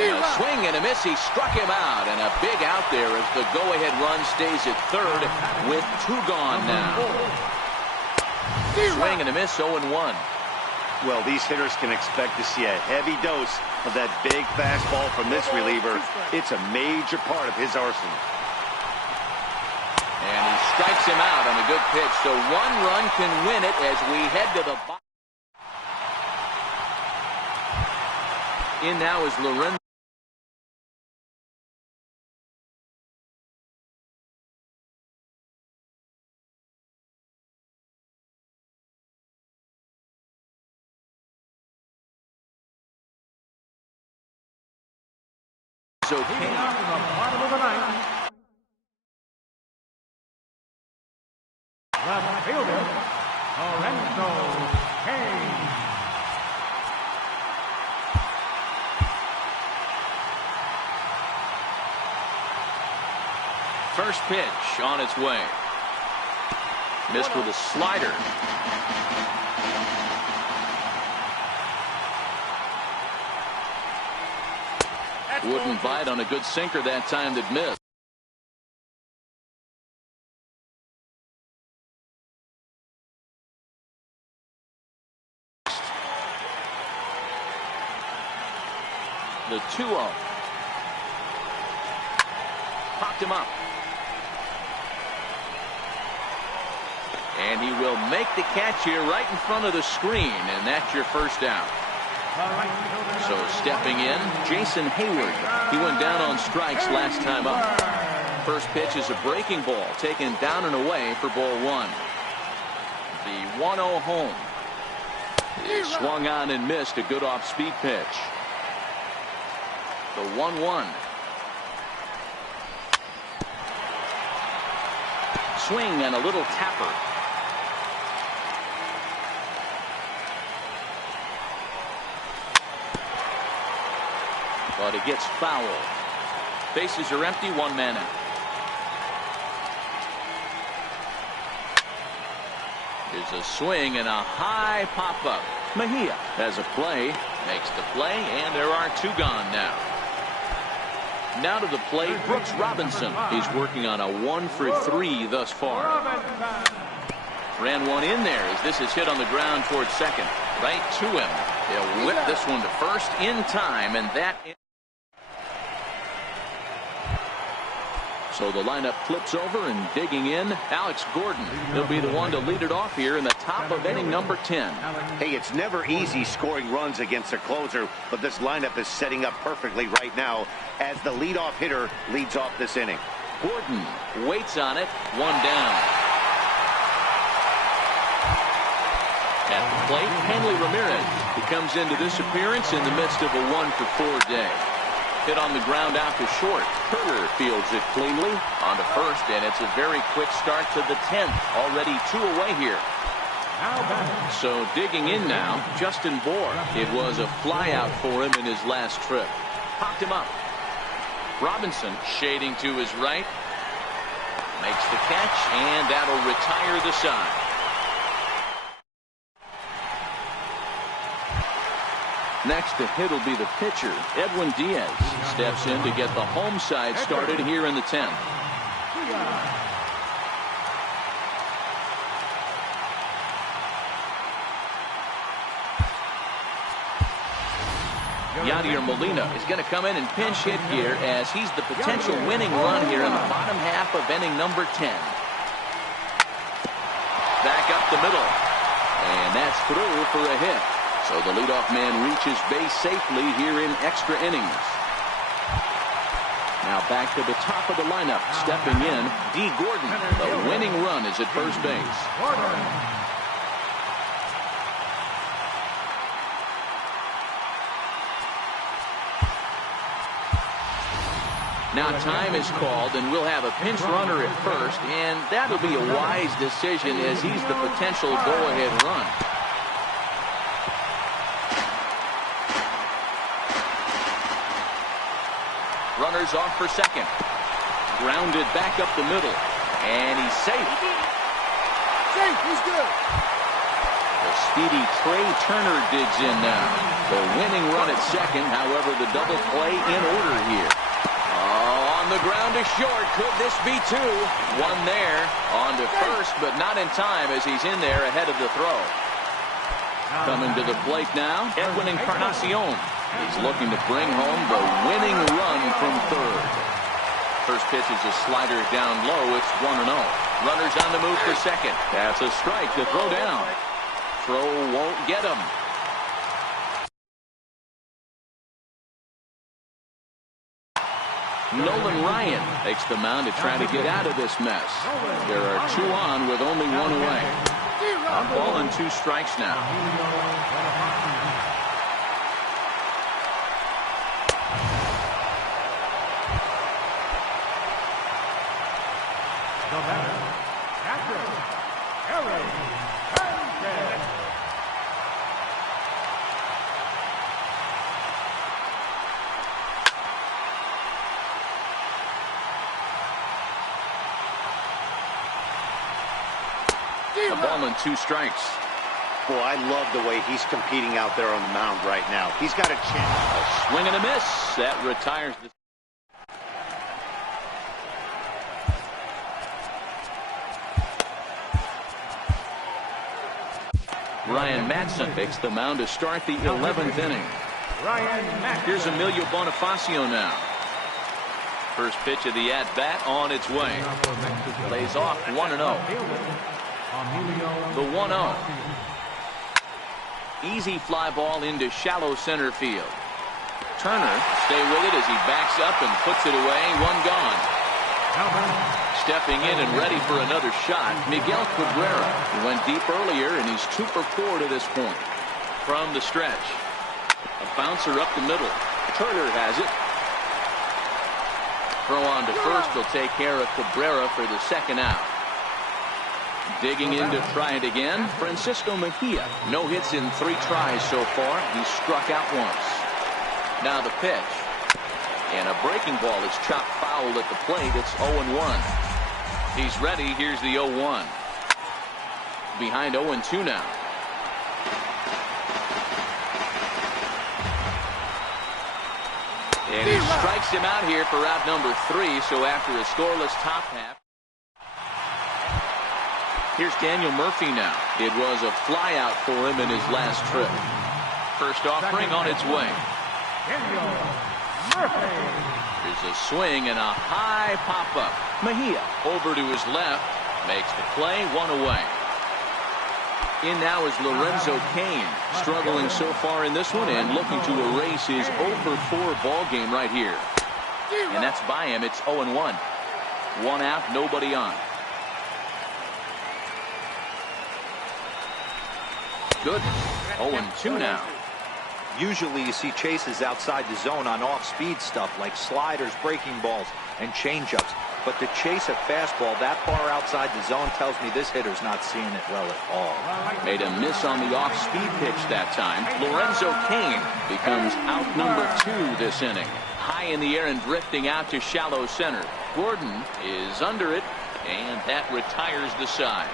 And a swing and a miss. He struck him out. And a big out there as the go-ahead run stays at third with two gone now. Swing and a miss, 0-1. Well, these hitters can expect to see a heavy dose of that big fastball from this reliever. It's a major part of his arsenal. And he strikes him out on a good pitch. So one run can win it as we head to the bottom. In now is Lorenzo. Leading off in the bottom of the ninth. Left fielder, Lorenzo Cain. First pitch on its way. Missed with a slider. Wouldn't bite on a good sinker that time that missed. The 2-0. Popped him up. And he will make the catch here right in front of the screen, and that's your first down. So stepping in, Jason Hayward. He went down on strikes last time up. First pitch is a breaking ball taken down and away for ball one. The 1-0 home. He swung on and missed a good off-speed pitch. The 1-1. Swing and a little tapper. But it gets fouled. Bases are empty, one man out. There's a swing and a high pop-up. Mejia has a play, makes the play, and there are two gone now. Now to the plate, Brooks Robinson. He's working on a 1-for-3 thus far. Ran one in there as this is hit on the ground towards second. Right to him. He'll whip this one to first in time, and that... So the lineup flips over and digging in, Alex Gordon. He'll be the one to lead it off here in the top of inning number 10. Hey, it's never easy scoring runs against a closer, but this lineup is setting up perfectly right now as the leadoff hitter leads off this inning. Gordon waits on it, one down. At the plate, Hanley Ramirez. He comes into this appearance in the midst of a 1-for-4 day. Hit on the ground out to short. Turner fields it cleanly onto first, and it's a very quick start to the 10th. Already two away here. So digging in now, Justin Bohr. It was a fly out for him in his last trip. Popped him up. Robinson shading to his right. Makes the catch, and that'll retire the side. Next to hit will be the pitcher. Edwin Diaz steps in to get the home side started here in the 10th. Yadier Molina is going to come in and pinch hit here as he's the potential winning run here in the bottom half of inning number 10. Back up the middle. And that's through for a hit. So the leadoff man reaches base safely here in extra innings. Now back to the top of the lineup. Stepping in, D. Gordon. The winning run is at first base. Now time is called, and we'll have a pinch runner at first, and that'll be a wise decision as he's the potential go-ahead run. Runners off for second. Grounded back up the middle. And he's safe. Safe, he's good. The speedy Trey Turner digs in now. The winning run at second, however, the double play in order here. Oh, on the ground to short. Could this be two? One there. On to first, but not in time as he's in there ahead of the throw. Coming to the plate now, Edwin Encarnacion. He's looking to bring home the winning run from third. First pitch is a slider down low. It's 1-0. Runners on the move for second. That's a strike to throw down. Throw won't get him. Nolan Ryan takes the mound to try to get out of this mess. There are two on with only one away. A ball and 2 strikes now. The batter, catcher, Harry Sanchez. A ball and 2 strikes. Boy, I love the way he's competing out there on the mound right now. He's got a chance. A swing and a miss. That retires the... Ryan Matson takes the mound to start the 11th inning. Ryan Matson. Here's Emilio Bonifacio now. First pitch of the at-bat on its way. Lays off 1-0. The 1-0. Easy fly ball into shallow center field. Turner stay with it as he backs up and puts it away. One gone. Stepping in and ready for another shot, Miguel Cabrera. He went deep earlier, and he's 2 for 4 to this point. From the stretch. A bouncer up the middle. Turner has it. Throw on to first will take care of Cabrera for the second out. Digging in to try it again, Francisco Mejia. No hits in 3 tries so far. He struck out once. Now the pitch. And a breaking ball is chopped foul at the plate. It's 0-1. He's ready. Here's the 0-1. Behind 0-2 now. And he strikes him out here for out number 3. So after a scoreless top half. Here's Daniel Murphy now. It was a flyout for him in his last trip. First offering on its way. Daniel Murphy. There's a swing and a high pop-up. Mejia over to his left. Makes the play. 1 away. In now is Lorenzo Cain. Struggling so far in this one and looking to erase his 0-4 ball game right here. And that's by him. It's 0-1. 1 out, nobody on. Good. 0-2 now. Usually you see chases outside the zone on off-speed stuff like sliders, breaking balls, and changeups. But to chase a fastball that far outside the zone tells me this hitter's not seeing it well at all. Made a miss on the off-speed pitch that time. Lorenzo Cain becomes out number 2 this inning. High in the air and drifting out to shallow center. Gordon is under it, and that retires the side.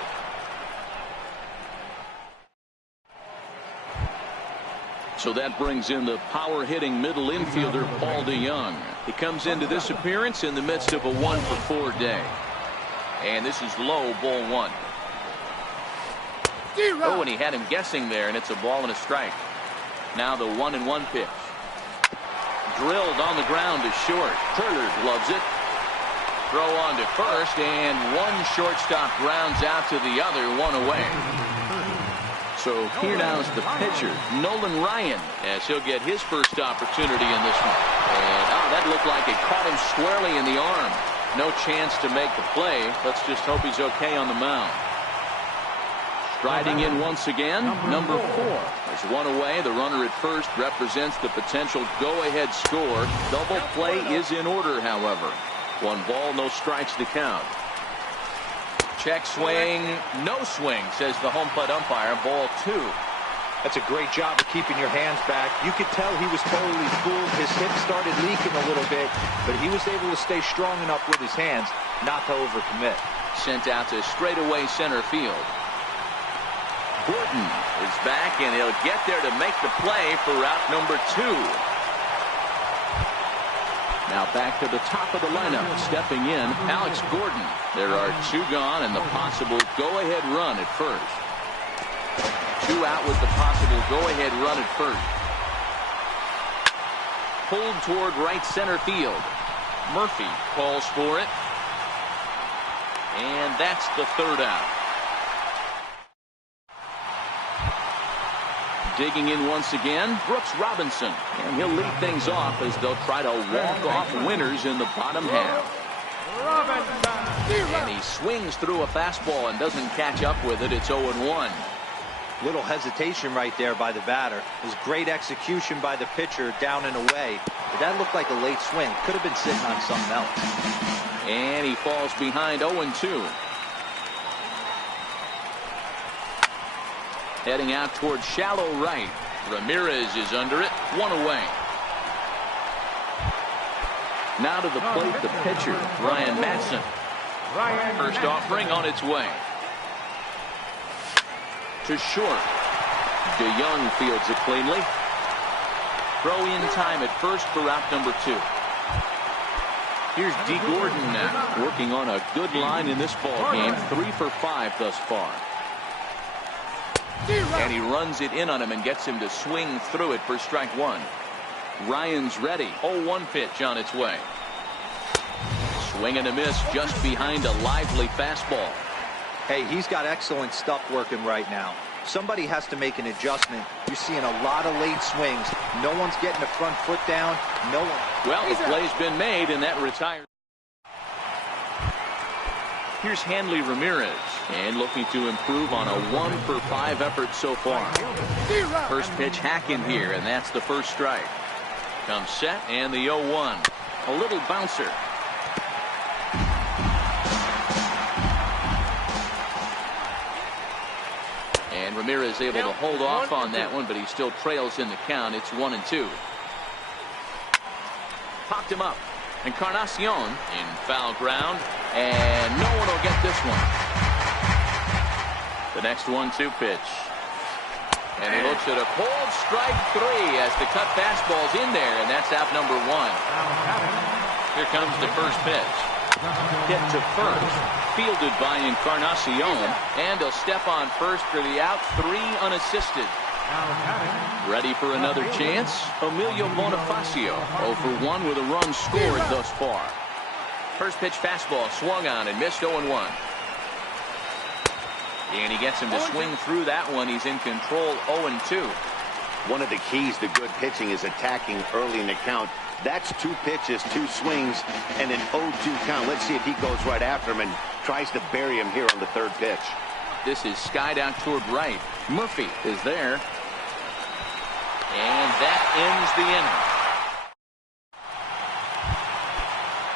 So that brings in the power-hitting middle infielder Paul DeJong. He comes into this appearance in the midst of a 1-for-4 day. And this is low, ball 1. Oh, and he had him guessing there, and it's a ball and a strike. Now the 1-1 pitch. Drilled on the ground to short. Turner gloves it. Throw on to first, and one shortstop grounds out to the other, 1 away. So here now is the pitcher, Nolan Ryan, as he'll get his first opportunity in this one. And that looked like it caught him squarely in the arm. No chance to make the play. Let's just hope he's okay on the mound. Striding in once again, number 4. There's 1 away. The runner at first represents the potential go-ahead score. Double play is in order, however. 1 ball, no strikes to count. Check swing, no swing, says the home plate umpire. Ball 2. That's a great job of keeping your hands back. You could tell he was totally fooled. His hips started leaking a little bit, but he was able to stay strong enough with his hands not to overcommit. Sent out to straightaway center field. Gordon is back, and he'll get there to make the play for route number 2. Now back to the top of the lineup. Stepping in, Alex Gordon. There are 2 gone and the possible go-ahead run at first. 2 out with the possible go-ahead run at first. Pulled toward right center field. Murphy calls for it. And that's the 3rd out. Digging in once again, Brooks Robinson. And he'll lead things off as they'll try to walk off winners in the bottom half. And he swings through a fastball and doesn't catch up with it. It's 0-1. Little hesitation right there by the batter. It was great execution by the pitcher down and away. But that looked like a late swing. Could have been sitting on something else. And he falls behind 0-2. Heading out towards shallow right. Ramirez is under it. 1 away. Now to the plate, the pitcher, Ryan Madson. First offering on its way. To short. DeYoung fields it cleanly. Throw in time at first for route number 2. Here's D. Gordon now, working on a good line in this ball game. 3 for 5 thus far. And he runs it in on him and gets him to swing through it for strike 1. Ryan's ready. 0-1 pitch on its way. Swing and a miss just behind a lively fastball. Hey, he's got excellent stuff working right now. Somebody has to make an adjustment. You're seeing a lot of late swings. No one's getting the front foot down. No one. Well, the play's been made, and that retires. Here's Hanley Ramirez, and looking to improve on a 1 for 5 effort so far. First pitch hack in here, and that's the first strike. Comes set, and the 0-1. A little bouncer. And Ramirez able to hold off on that one, but he still trails in the count. It's 1-2. Popped him up. Encarnacion in foul ground, and no one will get this one. The next 1-2 pitch. And he looks at a cold strike 3 as the cut fastball's in there, and that's out number 1. Here comes the first pitch. Hit to first. Fielded by Encarnacion, and he'll step on first for the out. 3 unassisted. Ready for another chance? Emilio Bonifacio 0 for 1 with a run scored thus far. First pitch fastball swung on and missed. 0-1. And he gets him to swing through that one. He's in control. 0-2. One of the keys to good pitching is attacking early in the count. That's 2 pitches, 2 swings, and an 0-2 count. Let's see if he goes right after him and tries to bury him here on the 3rd pitch. This is skied out toward right. Murphy is there. And that ends the inning.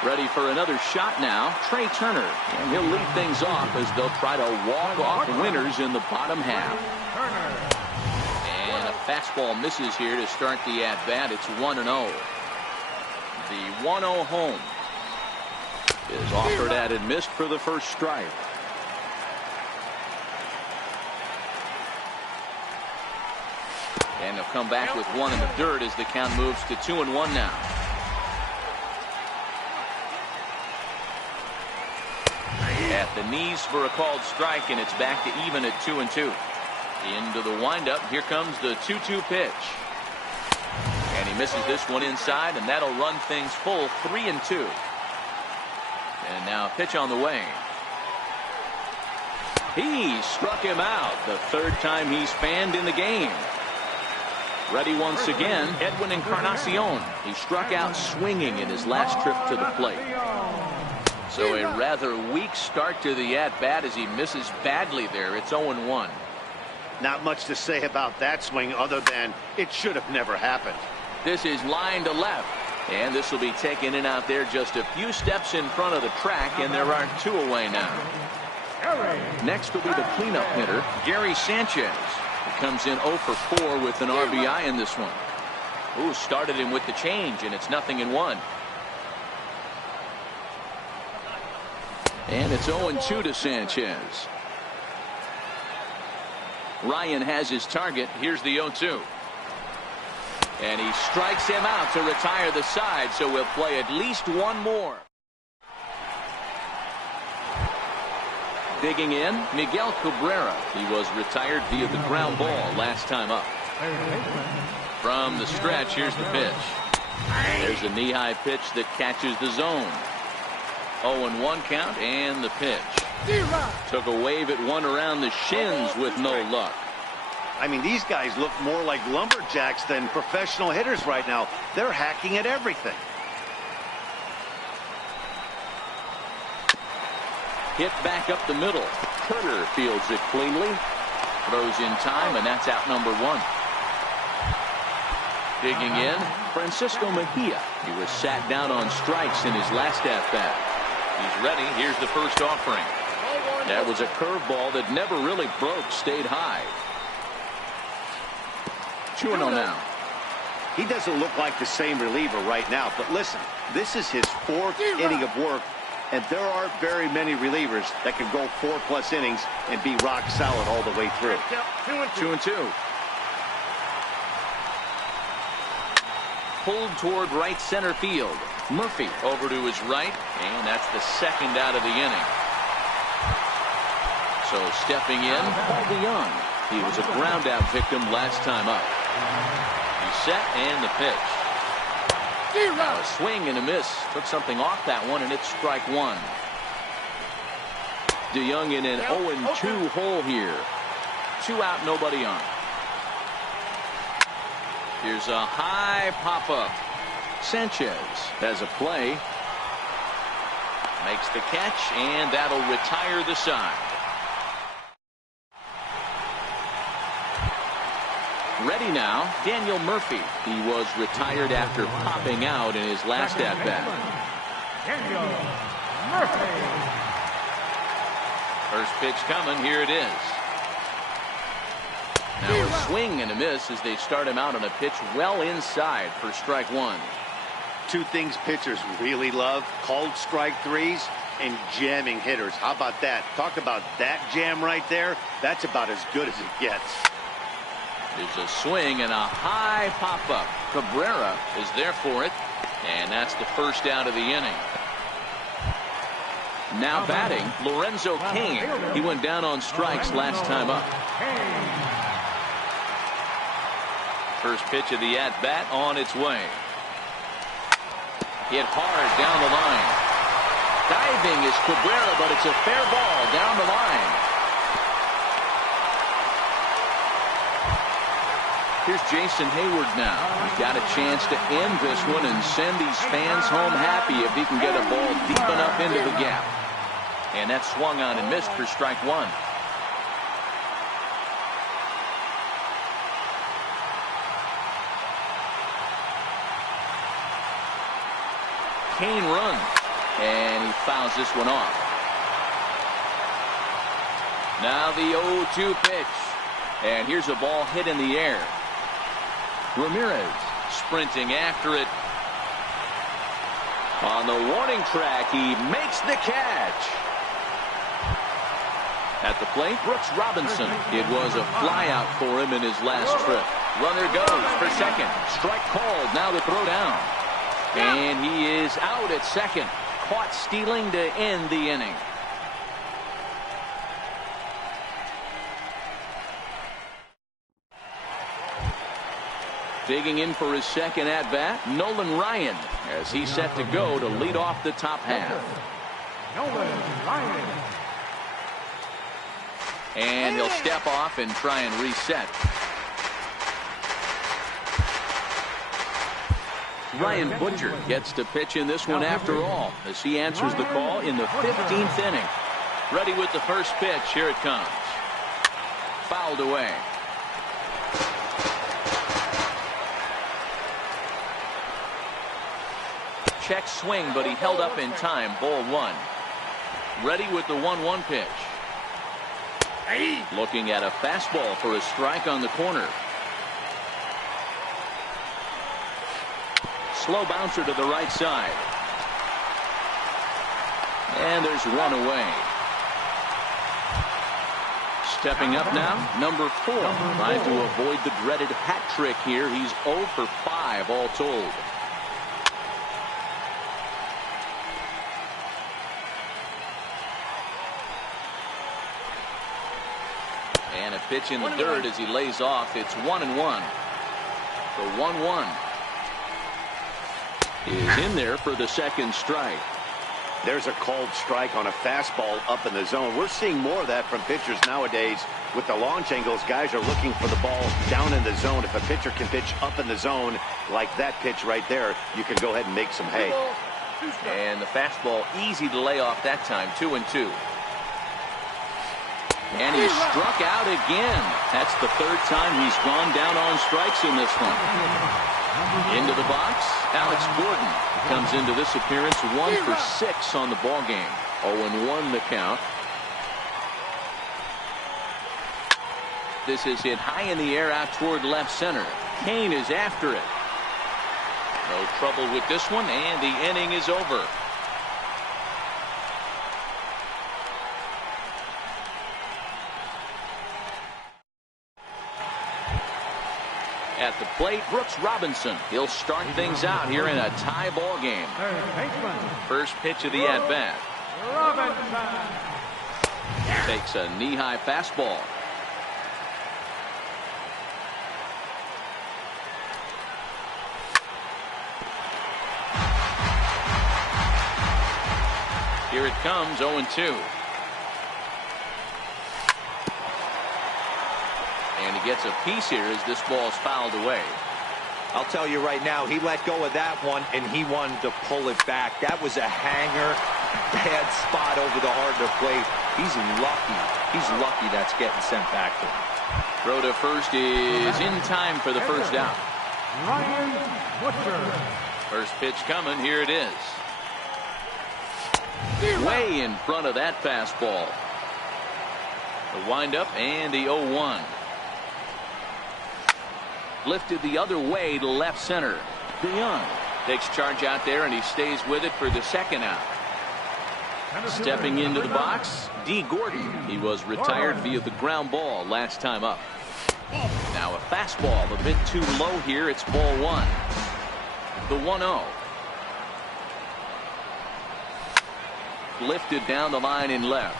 Ready for another shot now, Trey Turner. And he'll lead things off as they'll try to walk off winners in the bottom half. And a fastball misses here to start the at-bat. It's 1-0. The 1-0 home is offered at and missed for the first strike. And they'll come back with 1 in the dirt as the count moves to 2-1 now. At the knees for a called strike, and it's back to even at 2-2. Into the windup. Here comes the 2-2 pitch. And he misses this one inside, and that'll run things full. 3-2. And now a pitch on the way. He struck him out. The 3rd time he's fanned in the game. Ready once again, Edwin Encarnacion. He struck out swinging in his last trip to the plate. So a rather weak start to the at-bat as he misses badly there. It's 0-1. Not much to say about that swing other than it should have never happened. This is line to left. And this will be taken in out there just a few steps in front of the track, and there are 2 away now. Next will be the cleanup hitter, Gary Sanchez. He comes in 0 for 4 with an RBI in this one. Ooh, started him with the change, and it's 0-1. And it's 0-2 to Sanchez. Ryan has his target. Here's the 0-2. And he strikes him out to retire the side, so we'll play at least one more. Digging in, Miguel Cabrera. He was retired via the ground ball last time up. From the stretch, here's the pitch. There's a knee-high pitch that catches the zone. 0-1 count, and the pitch. Took a wave at one around the shins with no luck. I mean, these guys look more like lumberjacks than professional hitters right now. They're hacking at everything. Hit back up the middle. Turner fields it cleanly. Throws in time, and that's out number 1. Digging in, Francisco Mejia. He was sat down on strikes in his last at-bat. He's ready. Here's the first offering. That was a curveball that never really broke, stayed high. 2-0 now. He doesn't look like the same reliever right now, but listen, this is his 4th inning of work, and there aren't very many relievers that can go 4+ innings and be rock solid all the way through. 2-2. Pulled toward right center field. Murphy over to his right, and that's the second out of the inning. So stepping in, Paul DeYoung. He was a ground out victim last time up. He's set, and the pitch. A swing and a miss. Took something off that one, and it's strike 1. DeYoung in an 0-2 hole here. 2 out, nobody on. Here's a high pop-up. Sanchez has a play. Makes the catch, and that'll retire the side. Ready now, Daniel Murphy. He was retired after popping out in his last at-bat. Daniel Murphy. First pitch coming. Here it is. Now a swing and a miss as they start him out on a pitch well inside for strike 1. 2 things pitchers really love: called strike 3s and jamming hitters. How about that? Talk about that jam right there. That's about as good as it gets. There's a swing and a high pop-up. Cabrera is there for it, and that's the first out of the inning. Now batting, Lorenzo Cain. He went down on strikes last time up. First pitch of the at-bat on its way. Hit hard down the line. Diving is Cabrera, but it's a fair ball down the line. Here's Jason Hayward now. He's got a chance to end this one and send these fans home happy if he can get a ball deep enough into the gap. And that swung on and missed for strike 1. Cain runs, and he fouls this one off. Now the 0-2 pitch, and here's a ball hit in the air. Ramirez sprinting after it. On the warning track, he makes the catch. At the plate, Brooks Robinson. It was a flyout for him in his last trip. Runner goes for second. Strike called, now to throw down. And he is out at second. Caught stealing to end the inning. Digging in for his second at-bat, Nolan Ryan, as he's set to go to lead off the top half. Nolan Ryan. And he'll step off and try and reset. Ryan Butcher gets to pitch in this one after all, as he answers the call in the 15th inning. Ready with the first pitch. Here it comes. Fouled away. Check swing, but he held up in time. Ball 1. Ready with the 1-1 pitch. Looking at a fastball for a strike on the corner. Slow bouncer to the right side. And there's run away. Stepping up now, number 4. Trying to avoid the dreaded hat trick here. He's 0 for 5 all told. And a pitch in the dirt as he lays off. It's 1-1. The 1-1 is in there for the second strike. There's a called strike on a fastball up in the zone. We're seeing more of that from pitchers nowadays. With the launch angles, guys are looking for the ball down in the zone. If a pitcher can pitch up in the zone like that pitch right there, you can go ahead and make some hay. And the fastball easy to lay off that time. 2-2. And he struck out again. That's the third time he's gone down on strikes in this one. Into the box, Alex Gordon comes into this appearance 1 for 6 on the ball game. 0-1 the count. This is hit high in the air out toward left center. Kane is after it. No trouble with this one, and the inning is over. At the plate, Brooks Robinson. He'll start things out here in a tie ball game. First pitch of the at-bat. Takes a knee-high fastball. Here it comes, 0-2. And he gets a piece here as this ball is fouled away. I'll tell you right now, he let go of that one, and he wanted to pull it back. That was a hanger, bad spot over the heart of the plate. He's lucky. He's lucky that's getting sent back to him. Throw to first is in time for the first out. Ryan Butcher. First pitch coming. Here it is. Way in front of that fastball. The windup and the 0-1. Lifted the other way to left center. DeYoung takes charge out there, and he stays with it for the second out. Stepping into the box, D. Gordon. He was retired via the ground ball last time up. Now a fastball a bit too low here. It's ball 1. The 1-0. Lifted down the line in left.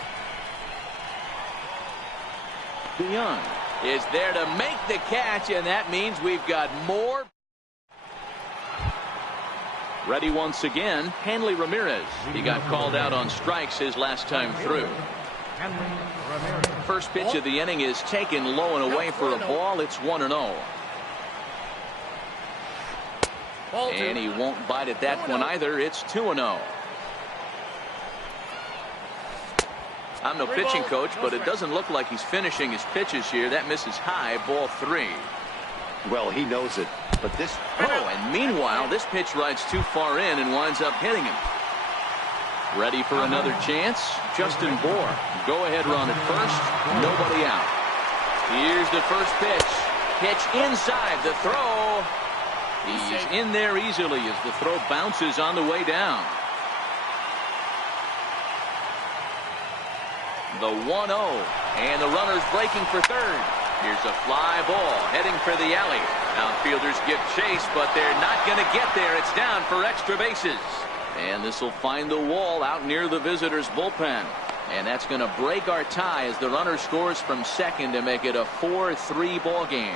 DeYoung is there to make the catch, and that means we've got more. Ready once again, Hanley Ramirez. He got called out on strikes his last time through. First pitch of the inning is taken low and away for a ball. It's 1-0. And he won't bite at that one either. It's 2-0. I'm no pitching coach, but it doesn't look like he's finishing his pitches here. That misses high, ball 3. Well, he knows it, but this... Oh, and meanwhile, this pitch rides too far in and winds up hitting him. Ready for another chance? Justin Bohr. Go-ahead run at first. Nobody out. Here's the first pitch. Pitch inside. The throw. He's in there easily as the throw bounces on the way down. The 1-0, and the runner's breaking for third. Here's a fly ball heading for the alley. Outfielders give chase, but they're not going to get there. It's down for extra bases. And this will find the wall out near the visitors' bullpen. And that's going to break our tie as the runner scores from second to make it a 4-3 ball game.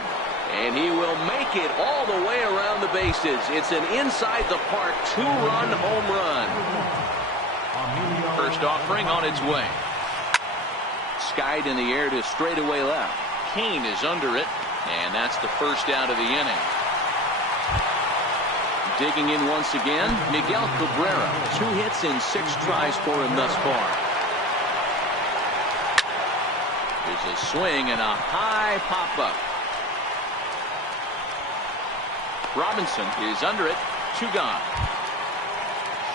And he will make it all the way around the bases. It's an inside the park 2-run home run. First offering on its way. Skied in the air to straightaway left. Kane is under it, and that's the first out of the inning. Digging in once again, Miguel Cabrera. 2 hits in 6 tries for him thus far. There's a swing and a high pop-up. Robinson is under it. 2 gone.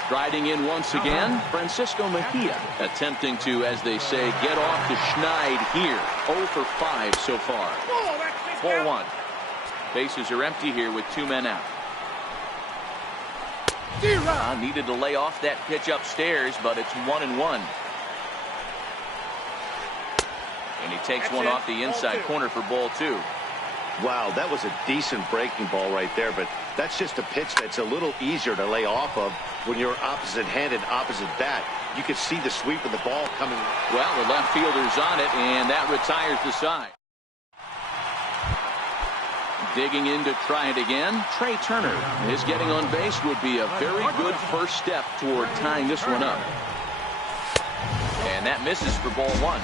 Striding in once again, Francisco Mejia, attempting to, as they say, get off the schneid here. 0 for 5 so far. Ball 1. Bases are empty here with 2 men out. Needed to lay off that pitch upstairs, but it's 1-1. And he takes one off the inside corner for ball 2. Wow, that was a decent breaking ball right there, but that's just a pitch that's a little easier to lay off of when you're opposite-handed, opposite bat. You could see the sweep of the ball coming. Well, the left fielder's on it, and that retires the side. Digging in to try it again, Trey Turner. His getting on base would be a very good first step toward tying this one up. And that misses for ball 1.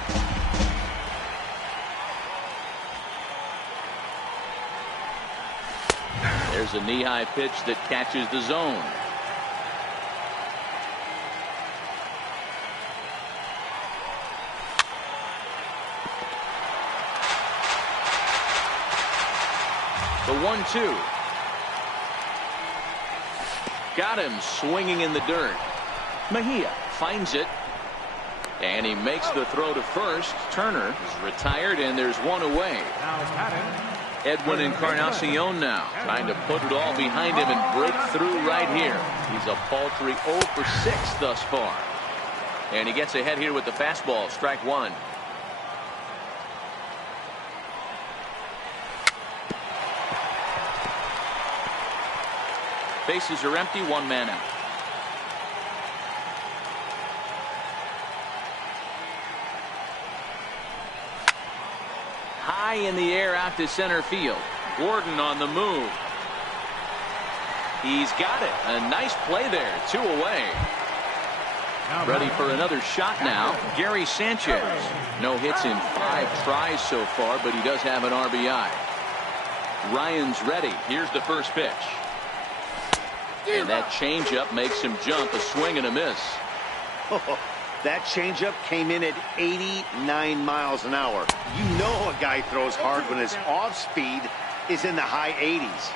There's a knee-high pitch that catches the zone. The 1-2. Got him swinging in the dirt. Mejia finds it. And he makes the throw to first. Turner is retired, and there's one away. Edwin Encarnacion now trying to put it all behind him and break through right here. He's a paltry 0 for 6 thus far. And he gets ahead here with the fastball. Strike 1. Bases are empty, 1 man out. High in the air out to center field. Gordon on the move. He's got it. A nice play there. 2 away. Ready for another shot now. Gary Sanchez. No hits in 5 tries so far, but he does have an RBI. Ryan's ready. Here's the first pitch. And that changeup makes him jump. A swing and a miss. That changeup came in at 89 miles an hour. You know a guy throws hard when his off speed is in the high 80s.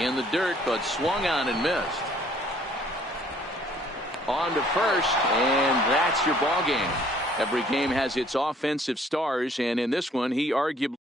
In the dirt, but swung on and missed. On to first, and that's your ball game. Every game has its offensive stars, and in this one, he arguably